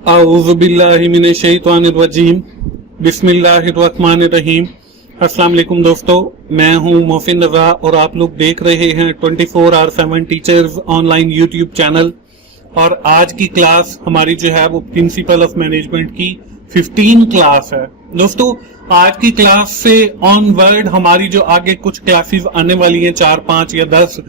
औज़ुबिल्लाहिमिनश्शैतानिर्रजीम बिस्मिल्लाहिर्रहमानिर्रहीम। अस्सलाम वालेकुम दोस्तों, मैं हूं मोहसिन रज़ा और आप लोग देख रहे हैं 24/7 टीचर्स ऑनलाइन यूट्यूब चैनल। और आज की क्लास हमारी जो है वो प्रिंसिपल ऑफ मैनेजमेंट की 15 क्लास है। दोस्तों आज की क्लास से ऑनवर्ड हमारी जो आगे कुछ क्लासेस आने वाली हैं 4, 5 या 10,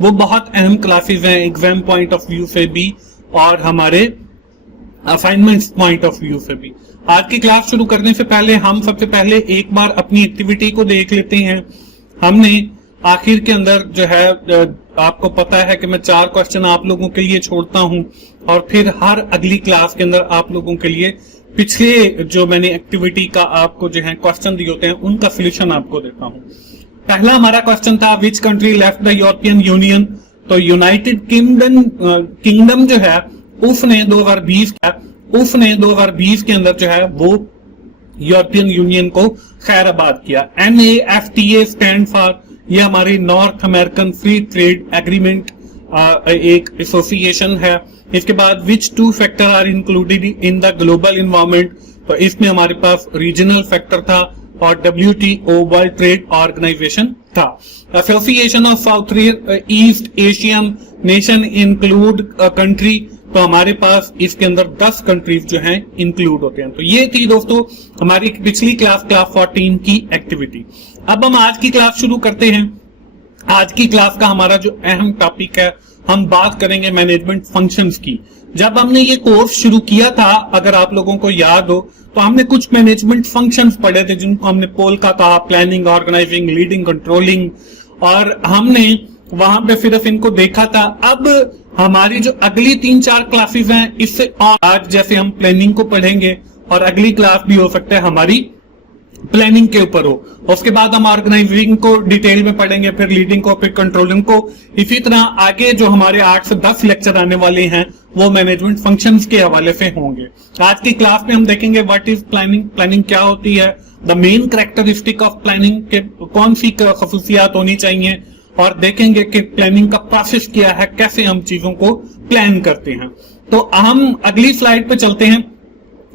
वो बहुत अहम क्लासेस हैं एग्जाम पॉइंट ऑफ व्यू से भी और हमारे असाइनमेंट पॉइंट ऑफ व्यू से भी। आज की क्लास शुरू करने से पहले हम सबसे पहले एक बार अपनी एक्टिविटी को देख लेते हैं। हमने आखिर के अंदर जो है आपको पता है कि मैं 4 क्वेश्चन आप लोगों के लिए छोड़ता हूं और फिर हर अगली क्लास के अंदर आप लोगों के लिए पिछले जो मैंने एक्टिविटी का आपको जो है क्वेश्चन दिए होते हैं उनका सोल्यूशन आपको देता हूं। पहला हमारा क्वेश्चन था which country left the European union. तो यूनाइटेड किंगडम जो है उसने 2020 के अंदर जो है वो यूरोपियन यूनियन को खैराबाद किया। NAFTA स्टैंड फॉर, ये हमारी North American free trade agreement एक एसोसिएशन है। इसके बाद which 2 factor are included in the global environment, तो इसमें हमारे पास रीजनल फैक्टर था और WTO वर्ल्ड ट्रेड ऑर्गेनाइजेशन था। Association of South East Asian nation include country, तो हमारे पास इसके अंदर 10 कंट्रीज जो हैं इंक्लूड होते हैं। तो ये थी दोस्तों हमारी पिछली क्लास 14 की एक्टिविटी। अब हम आज की क्लास शुरू करते हैं। आज की क्लास का हमारा जो अहम टॉपिक है, हम बात करेंगे मैनेजमेंट फंक्शंस की। जब हमने ये कोर्स शुरू किया था, अगर आप लोगों को याद हो, तो हमने कुछ मैनेजमेंट फंक्शंस पढ़े थे जिनको हमने पोल का कहा, प्लानिंग, ऑर्गेनाइजिंग, लीडिंग, कंट्रोलिंग, और हमने वहां पे सिर्फ इनको देखा था। अब हमारी जो अगली 3-4 क्लासेस हैं, इससे आज जैसे हम प्लानिंग को पढ़ेंगे और अगली क्लास भी हो सकता है हमारी प्लानिंग के ऊपर हो, उसके बाद हम ऑर्गेनाइजिंग को डिटेल में पढ़ेंगे, फिर लीडिंग को, फिर कंट्रोलिंग को। इसी तरह आगे जो हमारे 8 से 10 लेक्चर आने वाले हैं वो मैनेजमेंट फंक्शंस के हवाले से होंगे। आज की क्लास में हम देखेंगे व्हाट इज प्लानिंग, प्लानिंग क्या होती है, the main characteristic of planning के कौन सी खसूसियात होनी चाहिए, और देखेंगे कि प्लानिंग का प्रोसेस क्या है, कैसे हम चीजों को प्लान करते हैं। तो हम अगली स्लाइड पे चलते हैं।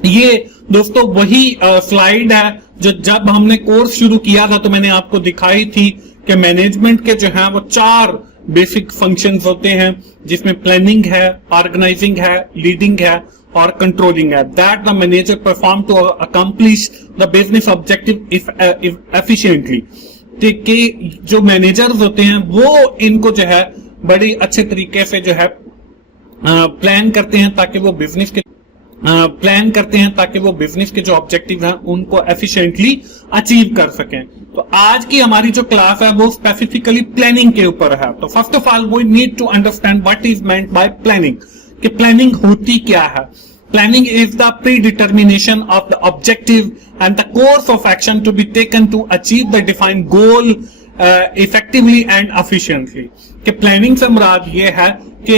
ये दोस्तों वही स्लाइड है जो जब हमने कोर्स शुरू किया था तो मैंने आपको दिखाई थी कि मैनेजमेंट के जो है वो 4 बेसिक फंक्शंस होते हैं, जिसमें प्लानिंग है, ऑर्गेनाइजिंग है, लीडिंग है और कंट्रोलिंग है। That the manager perform to accomplish the business objective efficiently. कि जो मैनेजर्स होते हैं वो इनको जो है बड़ी अच्छे तरीके से जो है प्लान करते हैं ताकि वो बिजनेस के जो ऑब्जेक्टिव हैं उनको एफिशिएंटली अचीव कर सकें। तो आज की हमारी जो क्लास है वो स्पेसिफिकली प्लानिंग के ऊपर है। तो first of all we need to understand what is meant by planning, कि प्लानिंग होती क्या है। Planning is the predetermination of the objective and the course of action to be taken to achieve the defined goal effectively and efficiently। कि planning से मुराद ये है कि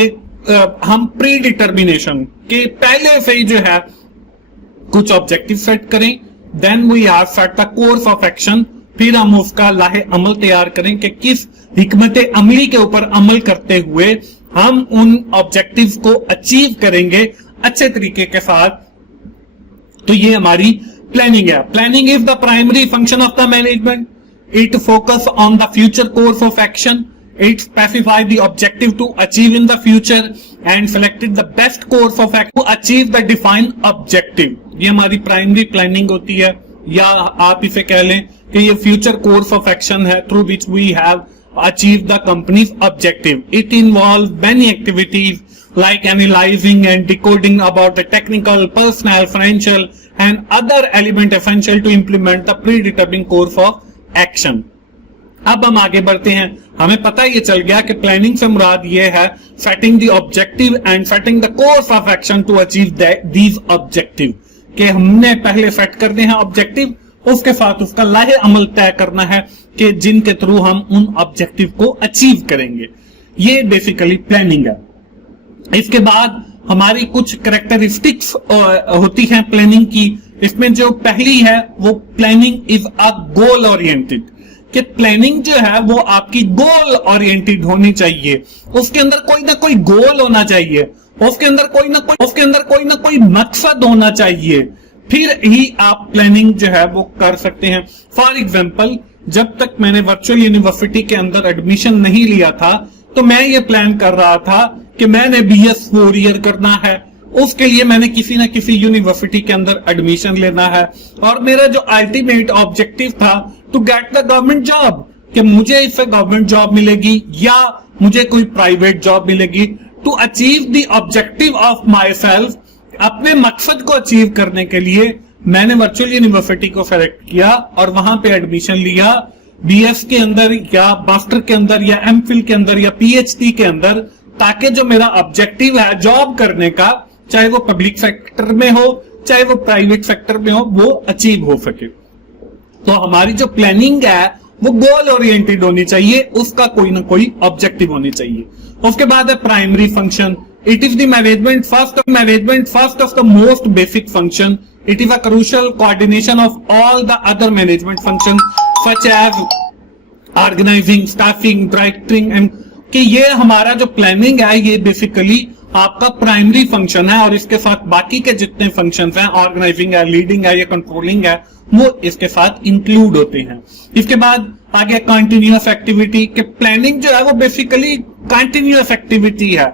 हम प्रीडिटर्मिनेशन के पहले से ही जो है कुछ ऑब्जेक्टिव सेट करें, then we have set the course of action, फिर हम उसका लाहे अमल तैयार करें कि किस हिकमत अमली के ऊपर अमल करते हुए हम उन ऑब्जेक्टिव्स को अचीव करेंगे अच्छे तरीके के साथ। तो ये हमारी प्लानिंग है। Planning is the primary function of the management. It focus on the future course of action, it specify the objective to achieve in the future and selected the best course of action to achieve the defined objective. ये हमारी primary planning होती है, या आप इसे कह लें कि ये फ्यूचर कोर्स ऑफ एक्शन है through which we have achieve the company's objective. It involves many activities like analyzing and decoding about the technical, personal, financial and other element essential to implement the predetermined course of action. अब हम आगे बढ़ते हैं। हमें पता ये चल गया कि प्लानिंग से मुराद ये है setting the objective and setting the course of action to achieve these objective, कि हमने पहले सेट करने हैं ऑब्जेक्टिव, उसके साथ उसका लाहे अमल तय करना है कि जिनके थ्रू हम उन ऑब्जेक्टिव को अचीव करेंगे। ये बेसिकली प्लानिंग है। इसके बाद हमारी कुछ कैरेक्टरिस्टिक्स होती हैं प्लानिंग की। इसमें जो पहली है वो planning is a goal oriented, कि प्लानिंग जो है वो आपकी गोल ओरिएंटेड होनी चाहिए, उसके अंदर कोई ना कोई गोल होना चाहिए। उसके अंदर कोई ना कोई मकसद होना चाहिए, फिर ही आप प्लानिंग जो है वो कर सकते हैं। फॉर एग्जाम्पल, जब तक मैंने वर्चुअल यूनिवर्सिटी के अंदर एडमिशन नहीं लिया था तो मैं ये प्लान कर रहा था कि मैंने BS 4 ईयर करना है, उसके लिए मैंने किसी ना किसी यूनिवर्सिटी के अंदर एडमिशन लेना है, और मेरा जो अल्टीमेट ऑब्जेक्टिव था to get the government job, कि मुझे इससे गवर्नमेंट जॉब मिलेगी या मुझे कोई प्राइवेट जॉब मिलेगी। To achieve the objective of my self, अपने मकसद को अचीव करने के लिए मैंने वर्चुअल यूनिवर्सिटी को सेलेक्ट किया और वहां पे एडमिशन लिया, BS के अंदर या मास्टर के अंदर या MPhil के अंदर या PhD के अंदर, ताकि जो मेरा ऑब्जेक्टिव है जॉब करने का, चाहे वो पब्लिक सेक्टर में हो चाहे वो प्राइवेट सेक्टर में हो, वो अचीव हो सके। तो हमारी जो प्लानिंग है वो गोल ओरिएंटेड होनी चाहिए, उसका कोई ना कोई ऑब्जेक्टिव होनी चाहिए। उसके बाद है primary function. It is the management first of the most basic function. It is a crucial coordination of all the other management function such as organising, staffing, directing and, कि ये हमारा जो प्लानिंग है ये बेसिकली आपका primary function है, और इसके साथ बाकी के जितने फंक्शंस हैं, ऑर्गेनाइजिंग है, लीडिंग है या कंट्रोलिंग है, वो इसके साथ इंक्लूड होते हैं। इसके बाद आगे कंटिन्यूअस एक्टिविटी, के प्लानिंग जो है वो बेसिकली कंटिन्यूअस एक्टिविटी है,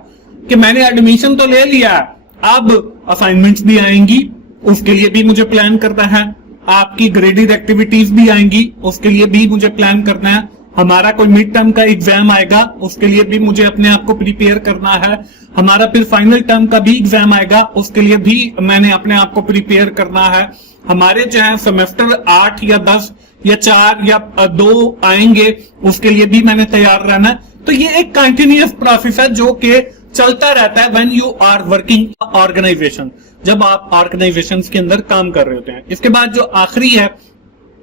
कि मैंने एडमिशन तो ले लिया, अब असाइनमेंट्स भी आएंगी, उसके लिए भी मुझे प्लान करना है, आपकी ग्रेडेड एक्टिविटीज भी आएंगी, उसके लिए भी मुझे प्लान करना है, हमारा कोई मिड टर्म का एग्जाम आएगा, उसके लिए भी मुझे अपने आप को प्रिपेयर करना है, हमारा फिर फाइनल टर्म का भी एग्जाम आएगा, उसके लिए भी मैंने अपने आप को प्रिपेयर करना है, हमारे जो है सेमेस्टर 8 या 10 या 4 या 2 आएंगे, उसके लिए भी मैंने तैयार रहना है। तो ये एक कंटिन्यूअस प्रोसेस है जो कि चलता रहता है when you are working organisation, जब आप ऑर्गेनाइजेशंस के अंदर काम कर रहे होते हैं। इसके बाद जो आखिरी है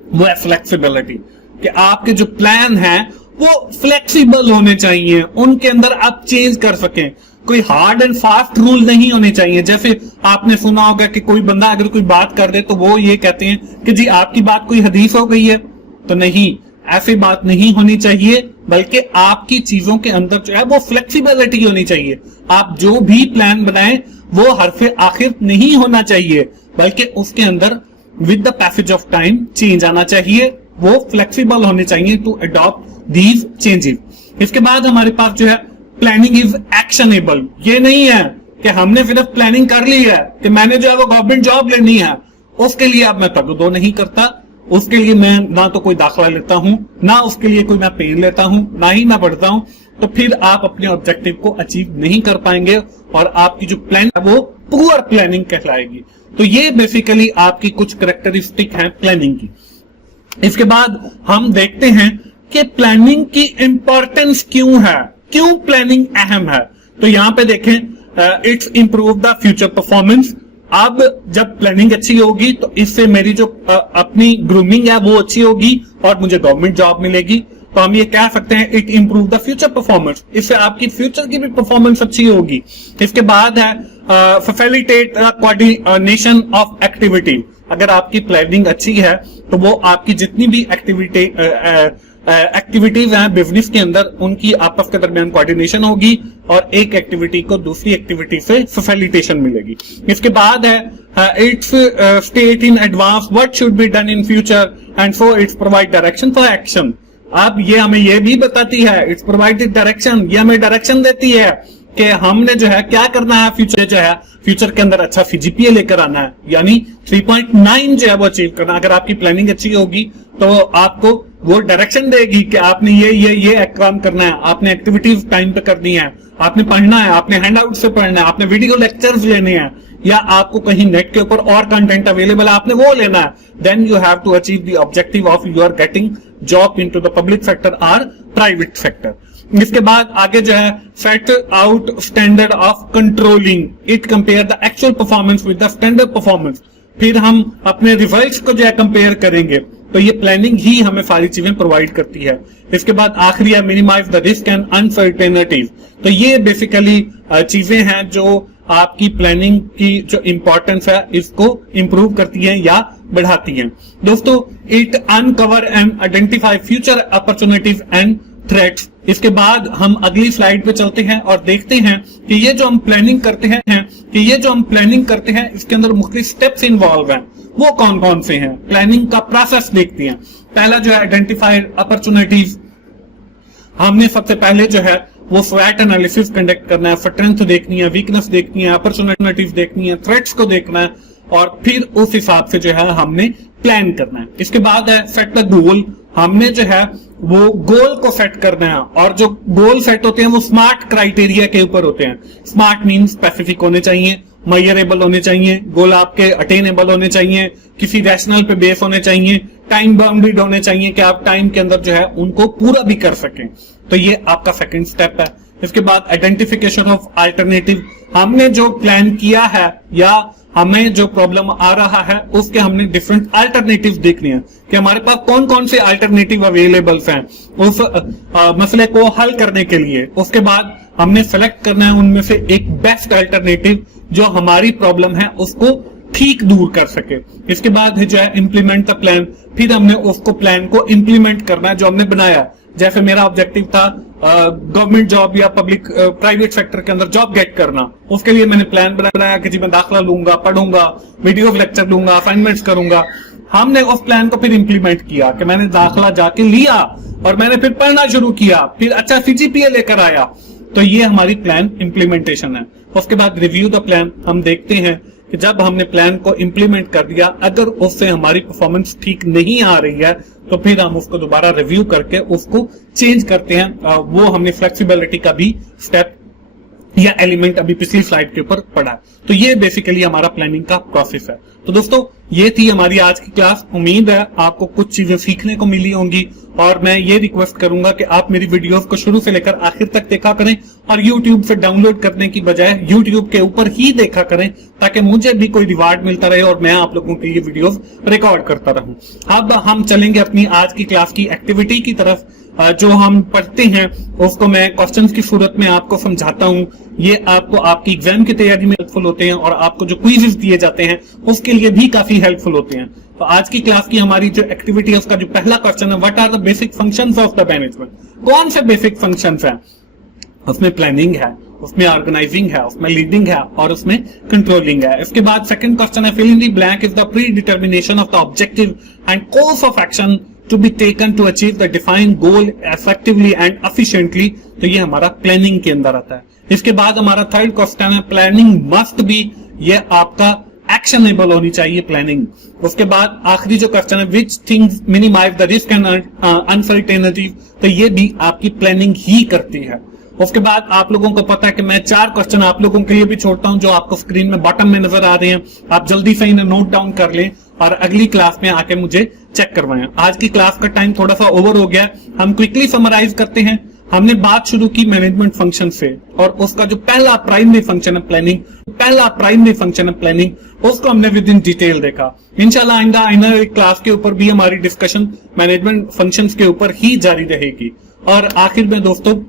वो है फ्लेक्सिबिलिटी, कि आपके जो प्लान है वो फ्लेक्सिबल होने चाहिए, उनके अंदर आप चेंज कर सकें, कोई हार्ड एंड फास्ट रूल नहीं होने चाहिए। जैसे आपने सुना होगा कि कोई बंदा अगर कोई बात कर दे तो वो ये कहते हैं कि जी आपकी बात कोई हदीस हो गई है, तो नहीं, ऐसी बात नहीं होनी चाहिए, बल्कि आपकी चीजों के अंदर जो है वो फ्लेक्सिबिलिटी होनी चाहिए। आप जो भी प्लान बनाएं वो हरफे आखिर नहीं होना चाहिए, बल्कि उसके अंदर with the passage of time change आना चाहिए, वो फ्लेक्सिबल होने चाहिए टू अडॉप्ट दीज चेंजेस। इसके बाद हमारे पास जो है प्लानिंग इज एक्शनेबल। ये नहीं है कि हमने सिर्फ प्लानिंग कर ली है कि मैंने जो है वो गवर्नमेंट जॉब लेनी है, उसके लिए अब मैं तगदो नहीं करता, उसके लिए मैं ना तो कोई दाखिला लेता हूं, ना उसके लिए कोई मैं पेन लेता हूं, ना ही मैं पढ़ता हूं, तो फिर आप अपने ऑब्जेक्टिव को अचीव नहीं कर पाएंगे और आपकी जो प्लान है वो पुअर प्लानिंग कहलाएगी। तो ये बेसिकली आपकी कुछ कैरेक्टरिस्टिक है प्लानिंग की। इसके बाद हम देखते हैं कि प्लानिंग की इंपॉर्टेंस क्यों है, क्यों प्लानिंग अहम है। तो यहां पे देखें, it's improve the future performance. अब जब प्लानिंग अच्छी होगी तो इससे मेरी जो अपनी ग्रूमिंग है वो अच्छी होगी और मुझे गवर्नमेंट जॉब मिलेगी। तो हम ये कह सकते हैं it improve the future performance, इससे आपकी फ्यूचर की भी परफॉर्मेंस अच्छी होगी। इसके बाद है फैसिलिटेट कोऑर्डिनेशन ऑफ एक्टिविटी। अगर आपकी प्लानिंग अच्छी है तो वो आपकी जितनी भी एक्टिविटीज हैं बिजनेस के अंदर, उनकी आपस के दरमियान कोऑर्डिनेशन होगी और एक एक्टिविटी को दूसरी एक्टिविटी से फैसिलिटेशन मिलेगी। इसके बाद है it's state in advance what should be done in future and so it's provide direction for action. अब ये हमें ये भी बताती है, इट्स प्रोवाइड डायरेक्शन, ये हमें डायरेक्शन देती है कि हमने जो है क्या करना है, फ्यूचर जो है फ्यूचर के अंदर अच्छा CGPA लेकर आना है, यानी 3.9 जो है वो अचीव करना। अगर आपकी प्लानिंग अच्छी होगी तो आपको वो डायरेक्शन देगी कि आपने ये काम करना है, आपने एक्टिविटीज टाइम पे करनी है, आपने पढ़ना है, आपने हैंडआउट से पढ़ना है, आपने वीडियो लेक्चर्स लेने हैं, या आपको कहीं नेट के ऊपर और कंटेंट अवेलेबल है आपने वो लेना है। Then you have to achieve the objective of you are getting job into the public sector और प्राइवेट सेक्टर। इसके बाद आगे जो है set out standard of controlling, it compare the actual performance with the standard performance. फिर हम अपने results को जो है कंपेयर करेंगे, तो ये प्लानिंग ही हमें सारी चीजें प्रोवाइड करती है। इसके बाद आखिरी है minimise the risk and uncertainties. तो ये बेसिकली चीजें हैं जो आपकी प्लानिंग की जो इंपॉर्टेंस है इसको इंप्रूव करती हैं या बढ़ाती हैं। दोस्तों, it uncover and identify future opportunities and threats. इसके बाद हम अगली स्लाइड पे चलते हैं और देखते हैं कि ये जो हम प्लानिंग करते हैं इसके अंदर मुख्तलिफ स्टेप्स इन्वॉल्व हैं, वो कौन कौन से हैं। प्लानिंग का प्रोसेस देखते हैं। पहला जो है आइडेंटिफाइड अपॉर्चुनिटीज। हमने सबसे पहले जो है वो स्वैट एनालिसिस कंडक्ट करना है, स्ट्रेंथ देखनी है, वीकनेस देखनी है, अपॉर्चुनिटीज देखनी है, थ्रेट्स को देखना है और फिर उस हिसाब से जो है हमने प्लान करना है। इसके बाद है सेट द गोल। हमने जो है वो गोल को सेट करना है और जो गोल सेट होते हैं वो स्मार्ट क्राइटेरिया के ऊपर होते हैं। स्मार्ट मीन स्पेसिफिक होने चाहिए, मेजरेबल होने चाहिए, गोल आपके अटेनेबल होने चाहिए, किसी रैशनल पे बेस होने चाहिए, टाइम बाउंडेड होने चाहिए कि आप टाइम के अंदर जो है उनको पूरा भी कर सकें। तो ये आपका सेकंड स्टेप है। इसके बाद आइडेंटिफिकेशन ऑफ अल्टरनेटिव। हमने जो प्लान किया है या हमें जो प्रॉब्लम आ रहा है उसके हमने डिफरेंट अल्टरनेटिव देखने हैं कि हमारे पास कौन कौन से अल्टरनेटिव अवेलेबल्स हैं उस मसले को हल करने के लिए। उसके बाद हमने सेलेक्ट करना है उनमें से एक बेस्ट अल्टरनेटिव जो हमारी प्रॉब्लम है उसको ठीक दूर कर सके। इसके बाद है जो है इम्प्लीमेंट द प्लान। फिर हमने उसको प्लान को इम्प्लीमेंट करना है जो हमने बनाया। जैसे मेरा ऑब्जेक्टिव था गवर्नमेंट जॉब या पब्लिक प्राइवेट सेक्टर के अंदर जॉब गेट करना, उसके लिए मैंने प्लान बनाया कि जी मैं दाखिला लूंगा, पढ़ूंगा, वीडियो लेक्चर लूंगा, असाइनमेंट्स करूंगा। हमने उस प्लान को फिर इंप्लीमेंट किया कि मैंने दाखिला जाके लिया और मैंने फिर पढ़ना शुरू किया, फिर अच्छा सीजीपीए लेकर आया। तो ये हमारी प्लान इंप्लीमेंटेशन है। उसके बाद रिव्यू द प्लान। हम देखते हैं कि जब हमने प्लान को इंप्लीमेंट कर दिया, अगर उससे हमारी परफॉर्मेंस ठीक नहीं आ रही है तो फिर हम उसको दोबारा रिव्यू करके उसको चेंज करते हैं। वो हमने फ्लेक्सिबिलिटी का भी स्टेप या एलिमेंट अभी पिछली स्लाइड के ऊपर पढ़ा। तो ये बेसिकली हमारा प्लानिंग का प्रोसेस है। तो दोस्तों ये थी हमारी आज की क्लास। उम्मीद है आपको कुछ चीजें सीखने को मिली होंगी और मैं ये रिक्वेस्ट करूंगा कि आप मेरी वीडियोस को शुरू से लेकर आखिर तक देखा करें और YouTube से डाउनलोड करने की बजाय YouTube के ऊपर ही देखा करें ताकि मुझे भी कोई रिवार्ड मिलता रहे और मैं आप लोगों के लिए वीडियोस रिकॉर्ड करता रहूं। अब हम चलेंगे अपनी आज की क्लास की एक्टिविटी की तरफ। जो हम पढ़ते हैं उसको मैं क्वेश्चंस की सूरत में आपको समझाता हूं। ये आपको आपकी एग्जाम की तैयारी में हेल्पफुल होते हैं और आपको जो क्विज़ेस दिए जाते हैं उसके लिए भी काफी हेल्पफुल होते हैं। तो आज की क्लास की हमारी जो एक्टिविटी है उसका जो पहला क्वेश्चन है, what are the basic functions of the management. कौन से बेसिक फंक्शंस हैं? उसमें प्लानिंग है, उसमें ऑर्गेनाइजिंग है, उसमें लीडिंग है और उसमें कंट्रोलिंग है। इसके बाद सेकंड क्वेश्चन है, fill in the blank is the predetermination of the objective and course of action to be taken to achieve the defined goal effectively and efficiently। तो ये हमारा प्लानिंग के अंदर आता है। इसके बाद हमारा थर्ड क्वेश्चन है, प्लानिंग मस्ट बी, ये आपका एक्शनेबल होनी चाहिए प्लानिंग। उसके बाद आखिरी जो क्वेश्चन है, which things minimise the risk and uncertainty, तो ये भी आपकी प्लानिंग ही करती है। उसके बाद आप लोगों को पता है कि मैं 4 क्वेश्चन आप लोगों के लिए भी छोड़ता हूं जो आपको स्क्रीन में बॉटम में नजर आ रहे हैं। आप जल्दी से इन्हें नोट डाउन कर लें और अगली क्लास में आके मुझे चेक करवाएं। आज की क्लास का टाइम थोड़ा सा ओवर हो गया, हम क्विकली समराइज करते हैं। हमने बात शुरू की मैनेजमेंट फंक्शन से और उसका जो पहला प्राइमरी फंक्शन है प्लानिंग, उसको हमने विद इन डिटेल देखा। इंशाल्लाह आइंदा क्लास के ऊपर भी हमारी डिस्कशन मैनेजमेंट फंक्शंस के ऊपर ही जारी रहेगी। और आखिर में दोस्तों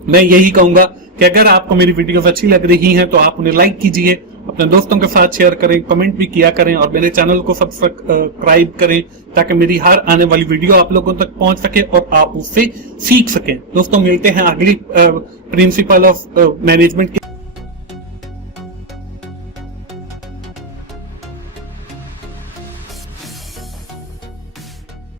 मैं यही कहूंगा कि अगर आपको मेरी वीडियोस अच्छी लग रही हैं तो आप उन्हें लाइक कीजिए, अपने दोस्तों के साथ शेयर करें, कमेंट भी किया करें और मेरे चैनल को सब्सक्राइब करें ताकि मेरी हर आने वाली वीडियो आप लोगों तक पहुंच सके और आप उससे सीख सकें। दोस्तों मिलते हैं अगली प्रिंसिपल ऑफ मैनेजमेंट की